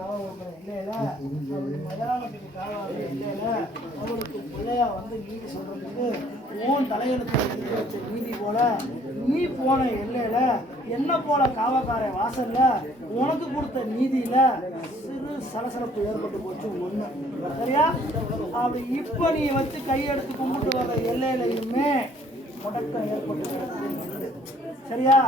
அவளுக்கு மயானத்துக்கு காவல் இல்லையில அவளுக்கு பிள்ளையா வந்து நீதி சொல்றதுக்கு ஓன் தலையெழுத்து எழுதி வச்ச நீதி போல நீ போன எல்லையில என்ன போல காவக்காரன் வாசல்ல உனக்கு கொடுத்த நீதியில சிறு சலசலப்பு ஏற்பட்டு போச்சு ஒண்ணு சரியா அப்படி இப்ப நீ வச்சு கையெடுத்து கும்பிட்டு வர எல்லையிலையுமே முடக்கம் ஏற்பட்டு சரியா?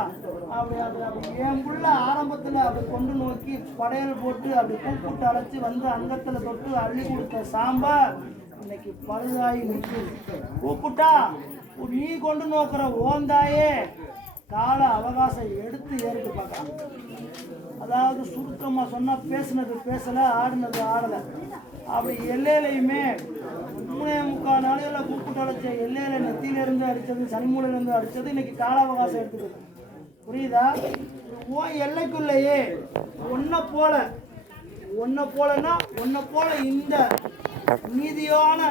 அப்படி அது அப்படி. என் புள்ள ஆரம்பத்தில் அப்படி கொண்டு நோக்கி படையல் போட்டு அப்படி கூப்பிட்டு அழைச்சி வந்து அங்கத்தில் தொட்டு அள்ளி கொடுத்த சாம்பார் இன்னைக்கு பழுதாகி நிற்குது. கூப்பிட்டா நீ கொண்டு நோக்கிற ஓந்தாயே. கால அவகாசம் எடுத்து ஏறிட்டு பார்க்கலாம் அதாவது சுருக்கமாக சொன்னால் பேசுனது பேசலை ஆடினது ஆடலை. அப்படி எல்லையிலையுமே மூணே முக்கால் நாளையில் கூப்பிட்டு அழைச்ச எல்லையில் நெத்தியிலேருந்து அடித்தது சனிமூலையிலேருந்து அடித்தது இன்னைக்கு கால அவகாசம் எடுத்துக்குது. புரியுதா? உன் எல்லைக்குள்ளேயே. ஒன்றை போல. ஒன்றை போலன்னா ஒன்றை போல இந்த நீதியான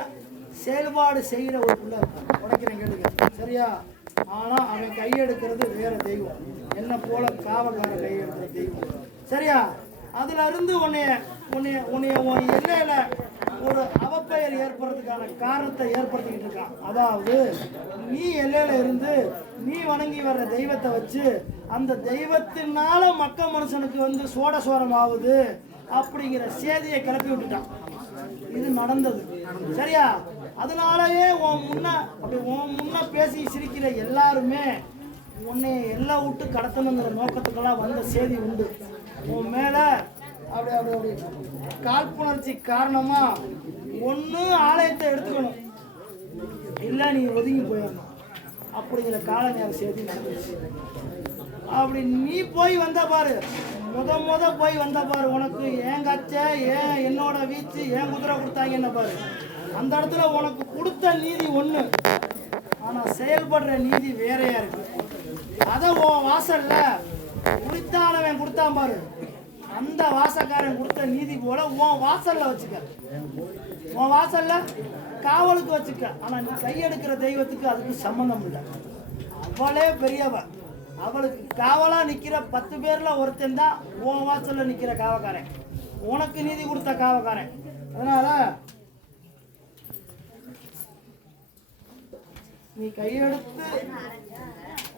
செயல்பாடு செய்கிற ஒரு பிள்ளை இருக்கான். உடைக்கிறேன் கேட்டுக்க. சரியா? ஆனால் அவன் கையெடுக்கிறது வேற தெய்வம். என்ன போல காவல்கார கையெடுக்கிற தெய்வம். சரியா? அதுல இருந்து உன்னைய உன்னைய உன்னைய உன் எல்லையில ஒரு அவப்பெயர் ஏற்படுறதுக்கான காரணத்தை ஏற்படுத்திக்கிட்டு இருக்கான் அதாவது நீ எல்லையில இருந்து நீ வணங்கி வர்ற தெய்வத்தை வச்சு அந்த தெய்வத்தினால மக்க மனுஷனுக்கு வந்து சோட சோரம் ஆகுது அப்படிங்கிற சேதியை கிளப்பி விட்டுட்டான். இது நடந்தது. சரியா? அதனாலயே உன் முன்ன அப்படி உன் முன்ன பேசி சிரிக்கிற எல்லாருமே உன்னை எல்லாம் விட்டு கடத்தணுங்கிற நோக்கத்துக்கெல்லாம் வந்த சேதி உண்டு. உன் மேலே அப்படி அப்படி அப்படி காழ்ப்புணர்ச்சி காரணமா ஒன்று ஆலயத்தை எடுத்துக்கணும். இல்லை நீ ஒதுங்கி போயிடணும். அப்படிங்கிற கால நேரம் சேர்த்து நடந்துச்சு. அப்படி நீ போய் வந்த பாரு. முத முத போய் வந்த பாரு. உனக்கு ஏன் கச்ச ஏன் என்னோட வீச்சு ஏன் குதிரை கொடுத்தாங்க என்ன பாரு. அந்த இடத்துல உனக்கு கொடுத்த நீதி ஒன்று ஆனால் செயல்படுற நீதி வேறையா இருக்கு. அதை உன் வாசல்ல உரித்தானவன் கொடுத்தான் பாரு. அந்த வாசக்காரன் கொடுத்த நீதி போல உன் வாசல்ல வச்சுக்க. உன் வாசல்ல காவலுக்கு வச்சுக்க. ஆனா நீ கையெடுக்கிற தெய்வத்துக்கு அதுக்கு சம்மந்தம் இல்லை. அவளே பெரியவ. அவளுக்கு காவலா நிக்கிற பத்து பேர்ல ஒருத்தன் தான் உன் வாசல்ல நிக்கிற காவக்காரன். உனக்கு நீதி கொடுத்த காவக்காரன். அதனால நீ கையெடுத்து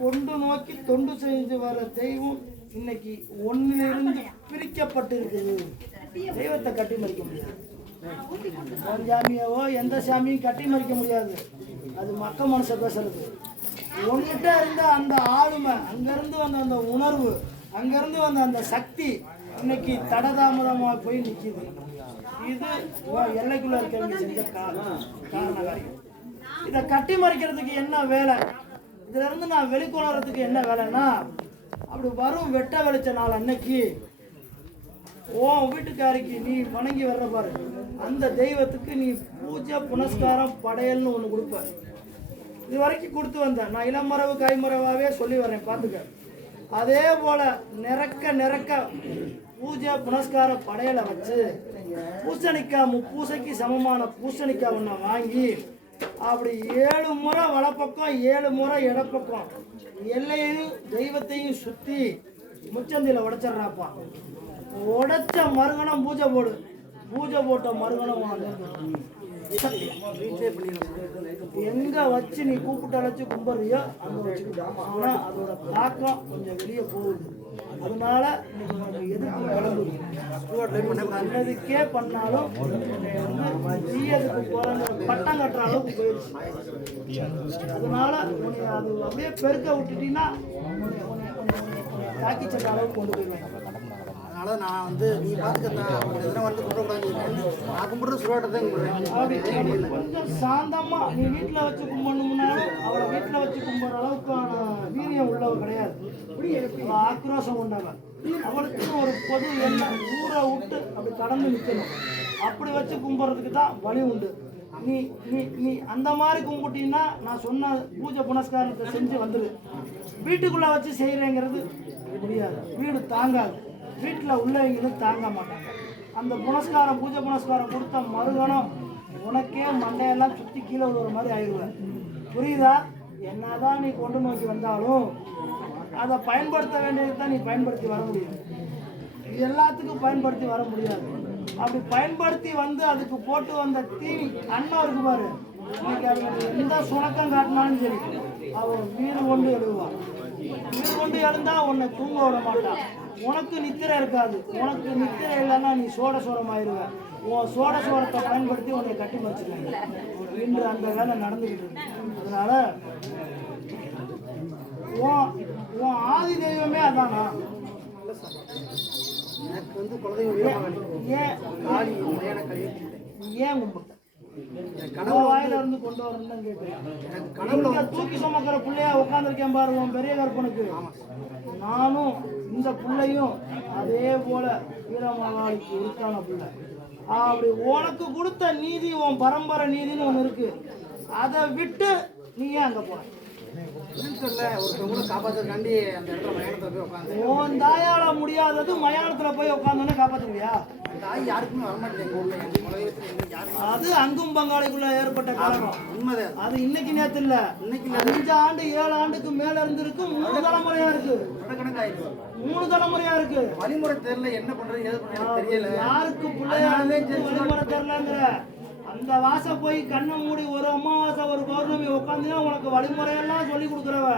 கொண்டு நோக்கி தொண்டு செஞ்சு வர தெய்வம் இன்னைக்கு ஒன்னிலிருந்து பிரிக்கப்பட்டு இருக்குது தெய்வத்தை கட்டி மறிக்க முடியாது. ஒரு சாமியாவோ எந்த சாமியும் கட்டி மறிக்க முடியாது. அது மக்க மனசை பேசுறது. உன்கிட்ட இருந்த அந்த ஆளுமை அங்கேருந்து வந்த அந்த உணர்வு அங்கேருந்து வந்த அந்த சக்தி இன்னைக்கு தடதாமதமாக போய் நிற்கிது இது எல்லைக்குள்ள இருக்கிறவங்க செஞ்ச காரணம் காரண காரியம் இதை கட்டி மறைக்கிறதுக்கு என்ன வேலை? இதுல இருந்து நான் வெளிக்கொணர்றதுக்கு என்ன வேலைன்னா அப்படி வரும் வெட்ட வெளிச்ச நாள் அன்னைக்கு. ஓ வீட்டுக்காரிக்கு நீ வணங்கி வர்ற பாரு. அந்த தெய்வத்துக்கு நீ பூஜை புனஸ்காரம் படையல்னு ஒன்று கொடுப்ப. இது வரைக்கும் கொடுத்து வந்தேன். நான் இளமரவு கைமரவாவே சொல்லி வரேன் பார்த்துக்க அதே போல நிறக்க நிறக்க பூஜை புனஸ்கார படையலை வச்சு பூசணிக்காய் முப்பூசைக்கு சமமான பூசணிக்காய் ஒன்றை வாங்கி அப்படி ஏழு முறை வலப்பக்கம் ஏழு முறை இடப்பக்கம். எல்லையையும் தெய்வத்தையும் சுற்றி முச்சந்தியில் உடைச்சிட்றாப்பா. உடைச்ச மறுகணம் பூஜை போடு. பூஜை போட்ட மறுகணம் எங்க வச்சு நீ கூப்பிட்டு அழைச்சு கும்பிடுறியோ அங்க வச்சுக்கிட்டு. ஆனா அதோட தாக்கம் கொஞ்சம் வெளியே போகுது. அதனால இன்னைக்கு எதிர்ப்பு கிளம்புது நல்லதுக்கே பண்ணாலும் தீயதுக்கு போறங்கிற பட்டம் கட்டுற அளவுக்கு போயிடுச்சு. அதனால உன்னை அது அப்படியே பெருக்க விட்டுட்டீங்கன்னா தாக்கி சென்ற அளவுக்கு கொண்டு போயிடுவாங்க அதனால நான் வந்து நீ பார்த்துக்க எதனா வந்து கும்பிடக்கூடாது நான் கும்பிட்றது சுரோட்டை தான் கும்பிடுறேன். அப்படி கொஞ்சம் சாந்தமா நீ வீட்டுல வச்சு கும்பிடணும்னாலும் அவளை வீட்டுல வச்சு கும்பிடுற அளவுக்கான வீரியம் உள்ளவ கிடையாது. ஆக்ரோஷம் உண்டவன் அவளுக்கு ஒரு பொது எண்ணம் ஊரை விட்டு அப்படி கடந்து நிற்கணும் அப்படி வச்சு கும்பிட்றதுக்கு தான் வழி உண்டு. நீ நீ நீ அந்த மாதிரி கும்பிட்டீங்கன்னா நான் சொன்ன பூஜை புனஸ்காரத்தை செஞ்சு வந்துடு வீட்டுக்குள்ளே வச்சு செய்கிறேங்கிறது முடியாது. வீடு தாங்காது. வீட்டில் உள்ளவங்களும் தாங்க மாட்டாங்க. அந்த புனஸ்காரம் பூஜை புனஸ்காரம் கொடுத்த மறுகணம் உனக்கே மண்டையெல்லாம் சுற்றி கீழே விழுற மாதிரி ஆயிடுவேன் புரியுதா? என்னதான் நீ கொண்டு நோக்கி வந்தாலும் அதை பயன்படுத்த வேண்டியது தான் நீ பயன்படுத்தி வர முடியும். இது எல்லாத்துக்கும் பயன்படுத்தி வர முடியாது. அப்படி பயன்படுத்தி வந்து அதுக்கு போட்டு வந்த தீனி அண்ணா இருக்கு பாரு. எந்த சுணக்கம் காட்டினாலும் சரி அவன் வீடு கொண்டு எழுதுவான் வீடு கொண்டு எழுந்தா உன்னை தூங்க விட மாட்டான் உனக்கு நித்திரை இருக்காது. உனக்கு நித்திரை இல்லைன்னா நீ சோட சோரமாயிருவ உன் சோட சோரத்தை பயன்படுத்தி உன்னை கட்டி வச்சுருக்காங்க இன்று அந்த வேலை நடந்துக்கிட்டு இருக்கு. அதனால உன் உன் ஆதி தெய்வமே அதானா? எனக்கு வந்து குலதெய்வம் ஏன் ஏன் கும்பிட்டேன் இருந்து கொண்டு வரணும்னு எனக்கு கனவுல தூக்கி சுமக்கிற பிள்ளையா உட்காந்துருக்கேன் பாரு உன் பெரிய கற்பனுக்கு. நானும் இந்த பிள்ளையும் அதே போல வீரமகாளிக்கு உருத்தான பிள்ளை. அப்படி உனக்கு கொடுத்த நீதி உன் பரம்பரை நீதின்னு ஒன்று இருக்கு. அதை விட்டு நீ ஏன் அங்கே போன உன் தாயால முடியாதது மயானத்தில் போய் உட்காந்தோன்னே காப்பாற்றுவியா அந்த ஆய் யாருக்குமே வரமாட்டேன் அது அங்கும் பங்காளிக்குள்ள ஏற்பட்ட காரணம் உண்மைதான். அது. இன்னைக்கு நேத்து இல்ல. இன்னைக்கு அஞ்சு ஆண்டு ஏழு ஆண்டுக்கு மேல இருந்திருக்கு. மூணு தலைமுறையா இருக்கு. மூணு தலைமுறையா இருக்கு. வழிமுறை தெரியல என்ன பண்றது ஏது பண்றது தெரியல. யாருக்கு பிள்ளையா வழிமுறை தெரியலங்கிற. அந்த வாச போய் கண்ணை மூடி ஒரு அமாவாசை ஒரு பௌர்ணமி உட்காந்துனா உனக்கு வழிமுறையெல்லாம் சொல்லி கொடுக்குறவ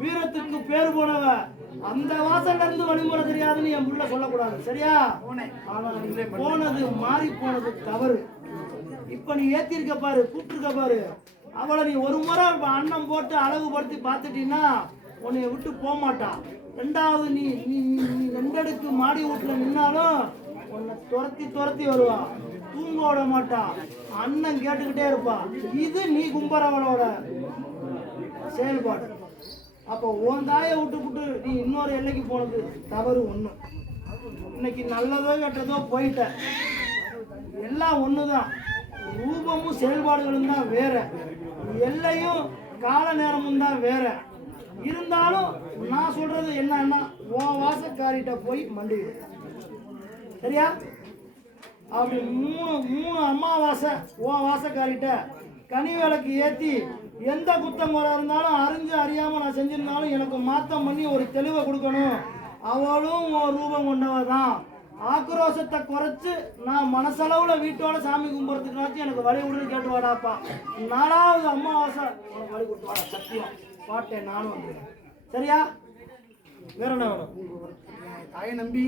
வீரத்துக்கு பேர் போனவ அந்த வாசல்ல இருந்து வழிமுறை தெரியாதுன்னு என் புள்ள சொல்லக்கூடாது. சரியா? போனது மாறி போனது தவறு. இப்போ நீ ஏத்திருக்க பாரு கூப்பிட்டுருக்க பாரு. அவளை நீ ஒரு முறை அன்னம் போட்டு அழகுபடுத்தி பார்த்துட்டீங்கன்னா உன்னை விட்டு போக மாட்டான் ரெண்டாவது நீ நீ நீ- நீ ரெண்டடுக்கு மாடி வீட்டில் நின்னாலும் உன்னை துரத்தி துரத்தி வருவான் தூங்க விட மாட்டான் அண்ணன் கேட்டுக்கிட்டே இருப்பான் இது நீ கும்பரவனோட செயல்பாடு. அப்போ உன் தாயை விட்டு விட்டு நீ இன்னொரு எல்லைக்கு போனது தவறு ஒன்று இன்னைக்கு நல்லதோ கெட்டதோ போயிட்ட. எல்லாம் ஒன்று தான் ரூபமும் செயல்பாடுகளும் தான் வேற. எல்லையும் கால நேரமும் தான் வேற. இருந்தாலும் நான் சொல்றது என்னன்னா ஓ வாசக்காரிட்ட போய் மண்டி சரியா? அப்படி மூணு மூணு அமாவாசை ஓ வாசக்காரிட்ட கனி விளக்கு ஏற்றி எந்த குத்தம் இருந்தாலும் அறிஞ்சு அறியாமல் நான் செஞ்சிருந்தாலும் எனக்கு மாற்றம் பண்ணி ஒரு தெளிவை கொடுக்கணும். அவளும் ரூபம் கொண்டவ தான். ஆக்ரோஷத்தை குறைச்சு நான் மனசளவுல வீட்டோட சாமி கும்பிட்றதுக்காச்சும் எனக்கு வழி விடுன்னு கேட்டு வாடாப்பா. நாலாவது அமாவாசை. உனக்கு வழி கொடுத்து வாடா சத்தியம். பாட்டேன் நானும் வந்துடுறேன். சரியா? வேற என்ன வேணும்? தாயை நம்பி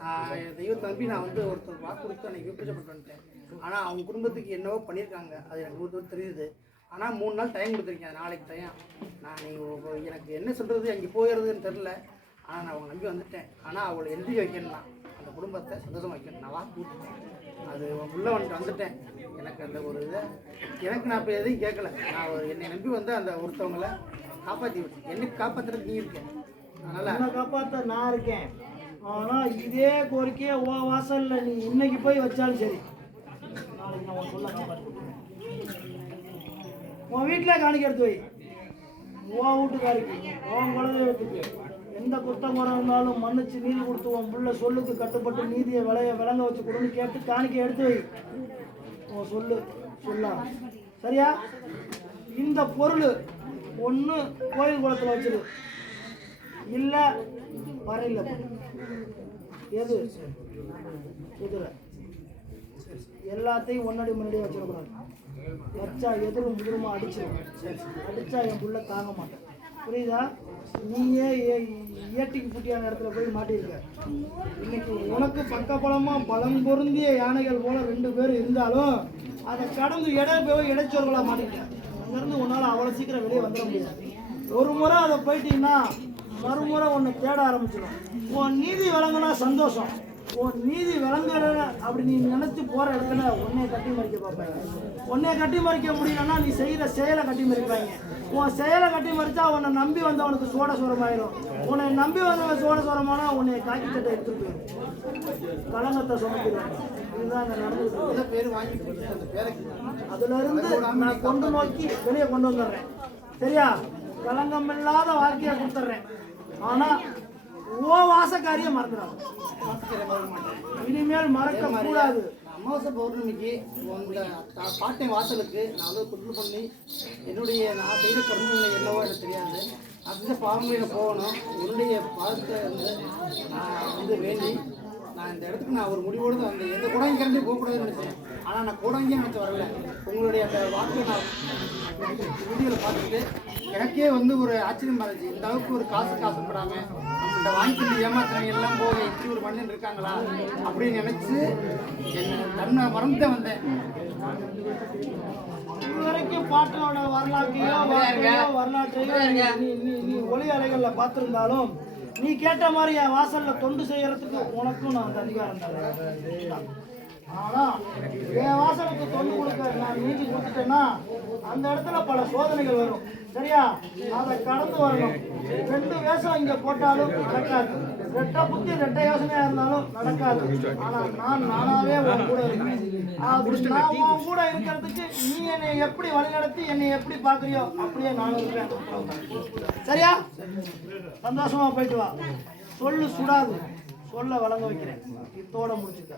நான் என் தெய்வத்தை நம்பி நான் வந்து ஒருத்தர் வாக்கு கொடுத்து அன்றைக்கி பூஜைப்பட்டு வந்துட்டேன். ஆனால் அவங்க குடும்பத்துக்கு என்னவோ பண்ணியிருக்காங்க. அது எனக்கு ஒரு தெரியுது. ஆனால் மூணு நாள் டைம் கொடுத்துருக்கேன். நாளைக்கு டைம் நான் நீங்கள் எனக்கு என்ன சொல்கிறது அங்கே போயிடுறதுன்னு தெரில ஆனால் நான் அவங்க நம்பி வந்துட்டேன். ஆனால் அவளை எழுதி வைக்கணும் அந்த குடும்பத்தை சந்தோஷமாக வைக்கணும். நான் வாக்கு அது உள்ள வந்துட்டு வந்துட்டேன். எனக்கு அந்த ஒரு இதை எனக்கு நான் இப்போ எதையும் கேட்கல. நான் ஒரு என்னை நம்பி வந்து அந்த ஒருத்தவங்களை காப்பாற்றி விட்டேன். என்னை காப்பாற்றுறது நீ இருக்கேன் அதனால் உன்னை காப்பாற்ற நான் இருக்கேன். ஆனால் இதே கோரிக்கையை ஓ வாசல்ல நீ இன்னைக்கு போய் வச்சாலும் சரி. நாளைக்கு நான் உன் சொல்ல காப்பாற்றி உன் வீட்டில் காணிக்க எடுத்து வை. உன் வீட்டுக்காரிக்கு உன் குலதெய்வத்துக்கு எந்த குத்தம் குறை இருந்தாலும் மன்னிச்சு நீதி கொடுத்து உன் புள்ள சொல்லுக்கு கட்டுப்பட்டு நீதியை விளைய விளங்க வச்சு கொடுன்னு கேட்டு காணிக்க எடுத்து வை. உன் சொல்லு சொல்லா. சரியா? இந்த பொருள் ஒன்று கோயில் குளத்தில் வச்சிரு. இல்லை வரையில் எது? குதிரை எல்லாத்தையும் ஒன்னடி முன்னாடியே வச்சிடக்கூடாது. வச்சா எதிரும் முதிருமா அடிச்சிடும் அடிச்சா என் புள்ள தாங்க மாட்டேன். புரியுதா? நீயே ஏட்டிக்கு இயட்டிக்கு புட்டியான இடத்துல போய் மாட்டியிருக்க இன்னைக்கு உனக்கு பக்கபலமா பலம் பொருந்திய யானைகள் போல ரெண்டு பேர் இருந்தாலும் அதை கடந்து இட போய் இடைச்சொல்களா மாட்டிக்கிட்டேன் அங்கிருந்து உன்னால அவ்வளோ சீக்கிரம் வெளியே வந்துட முடியாது. ஒரு முறை அதை போயிட்டீங்கன்னா மறுமுறை ஒன்று தேட ஆரம்பிச்சிடும். உன் நீதி வழங்கினா சந்தோஷம். உன் நீதி விளங்கல அப்படி நீ நினைச்சு போற இடத்துல உன்னைய கட்டி மறிக்க பார்ப்பாங்க. உன்னைய கட்டி மறிக்க முடியலன்னா நீ செய்யற செயலை கட்டி மறிப்பாங்க. உன் செயலை கட்டி மறிச்சா உன்னை நம்பி வந்தவனுக்கு சோட சோரமாயிரும். உன்னை நம்பி வந்தவன் சோட சோரமானா உன்னை காக்கி சட்டை எடுத்துட்டு போயிடும் கலங்கத்தை சுமத்திடுவாங்க இதுதான். ஏதோ பேர் வாங்கி அதுல இருந்து நான் கொண்டு நோக்கி வெளியே கொண்டு வந்துடுறேன். சரியா? களங்கம் இல்லாத வாழ்க்கையை கொடுத்துட்றேன். ஆனா ஓ வாசக்காரியை மறந்துடாது. மாதிரி இனிமேல் மறக்க கூடாது அமாவாசை பௌர்ணமிக்கு உங்க பாட்டை வாசலுக்கு நான் வந்து குற்றம் பண்ணி என்னுடைய நான் செய்த கர்மங்களை என்னவோ எனக்கு தெரியாது. அந்த செஞ்ச போகணும். என்னுடைய பாதத்தை வந்து நான் வந்து வேண்டி நான் இந்த இடத்துக்கு நான் ஒரு முடிவோடு தான் வந்தேன். எந்த கூட கிளம்பி போகக்கூடாதுன்னு நினச்சேன். ஆனால் நான் கூட எனக்கு வரல. உங்களுடைய அந்த வாக்கை நான் வீடியோவில் பார்த்துட்டு எனக்கே வந்து ஒரு ஆச்சரியமாக இருந்துச்சு இந்த அளவுக்கு ஒரு காசு காசுப்படாமல் நம்மள்ட்ட வாங்கிட்டு ஏமாத்துறவங்க எல்லாம் போக இப்படி ஒரு மனிதன் இருக்காங்களா? அப்படின்னு நினச்சி என்னை தன்னை மறந்து வந்தேன். இதுவரைக்கும் பாட்டனோட வரலாற்றையோ வரலாற்றையோ நீ ஒளி அலைகள்ல பார்த்திருந்தாலும் நீ கேட்ட மாதிரி என் வாசல்ல தொண்டு செய்யறதுக்கு உனக்கும் நான் அந்த அதிகாரம் தரேன். ஆனால் என் வாசலுக்கு தொண்டு கொடுக்க நான் நீதி கொடுத்துட்டேன்னா அந்த இடத்துல பல சோதனைகள் வரும். சரியா? அதை கடந்து வரணும். ரெண்டு வேஷம் இங்க போட்டாலும் நடக்காது. ரெட்டை புத்தி ரெட்டை யோசனையா இருந்தாலும் நடக்காது. ஆனா நான் நானாவே உன் கூட இருக்கேன். அப்படி நான் உன் கூட இருக்கிறதுக்கு நீ என்னை எப்படி வழிநடத்தி என்னை எப்படி பாக்குறியோ அப்படியே நானும் இருக்கிறேன் சரியா? சந்தோஷமா போயிட்டு வா. சொல்லு சுடாது. சொல்ல வழங்க வைக்கிறேன். இத்தோட முடிச்சுக்க.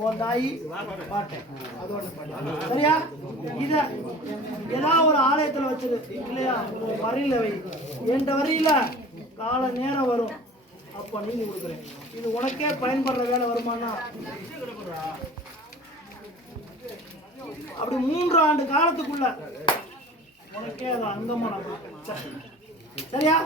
உன் தாயி பாட்டேன் அதோட பாட்டு. சரியா? இத ஏதாவது ஒரு ஆலயத்துல வச்சிரு. இல்லையா? உன் வரியில வை. என்ற வரியில? கால நேரம் வரும். அப்ப நீங்க கொடுக்குறேன் இது உனக்கே பயன்படுற வேலை வருமானா? அப்படி மூன்று ஆண்டு காலத்துக்குள்ள உனக்கே அது அங்கமா சரியா?